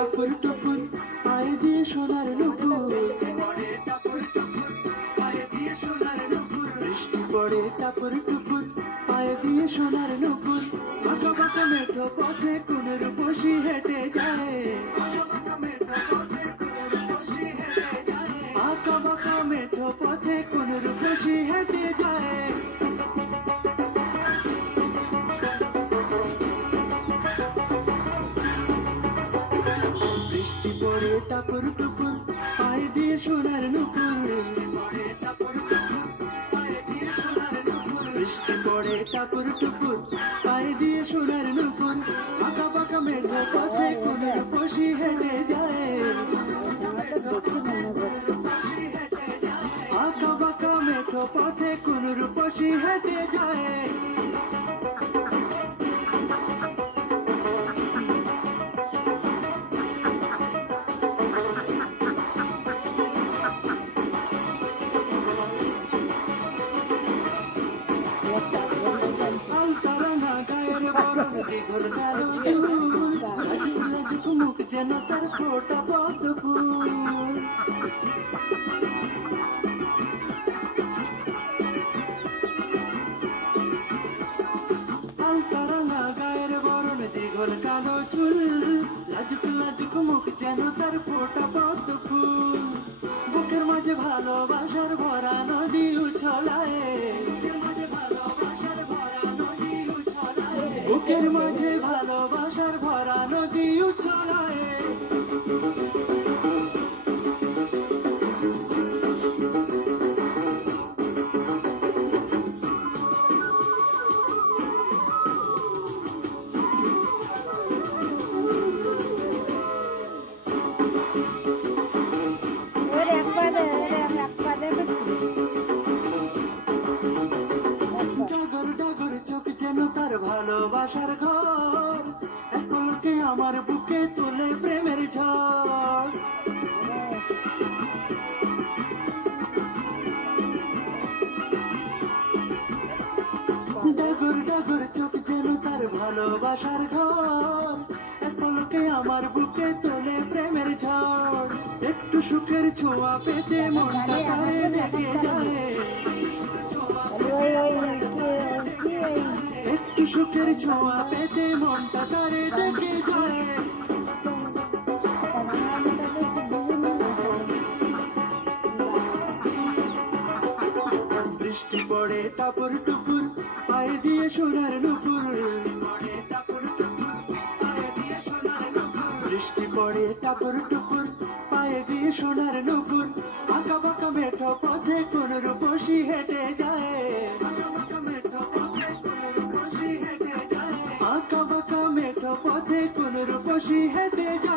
টাপুর টুপুর পায়ে দিয়ে সোনার নুপুর, বৃষ্টি পড়ে টাপুর টুপুর পায়ে দিয়ে সোনার নুপুর, বাঁকা বাঁকা মেঠো পথে কোন রূপসী হেঁটে যায়, আঁকা বাঁকা মেঠো পথে কোন রূপসী হেঁটে যায়। বৃষ্টি পড়ে টাপুর টুপুর পায়ে দিয়ে সোনার নুপুর, বৃষ্টি পড়ে টাপুর টুপুর পায়ে দিয়ে সোনার নুপুর, আঁকা বাঁকা মেঠো পথে কোন রূপসী হেঁটে যায়, আঁকা বাঁকা মেঠো পথে কোন রূপসী হেঁটে যায়। মুখ যেন তার ফোটা পদ্ম ফুল, আলতারাঙা গায়ের বরণ দীঘল কালো চুল, লাজুক লাজুক মুখ যেন তার ফোটা পদ্ম ফুল, বুকের মাঝে ভালোবাসার ভরা নদী উছলায়, বুকের মাঝে ভালোবাসার ভরা নদী উছলায়। ডাগর ডাগর চোখ যেন তার ভালোবাসার ঘর, এক পলকে আমার বুকে তোলে প্রেমের ঝড়, ডাগর ডাগর চোখ যেন তার ভালোবাসার ঘর, এক পলকে আমার বুকে তোলে প্রেমের ঝড়, একটু সুখের ছোঁয়া পেতে মনটা তারে ডেকে যায়, একটু সুখের ছোঁয়া পেতে মনটা তারে ডেকে যায়। বৃষ্টি পড়ে টাপুর টুপুর পায়ে দিয়ে সোনার নুপুর, বৃষ্টি পড়ে টাপুর টুপুর পায়ে দিয়ে সোনার নুপুর, আঁকা বাঁকা মেঠো পথে কোন রূপসী হেঁটে যায়, আঁকা বাঁকা মেঠো পথে কোন রূপসী হেঁটে যায়।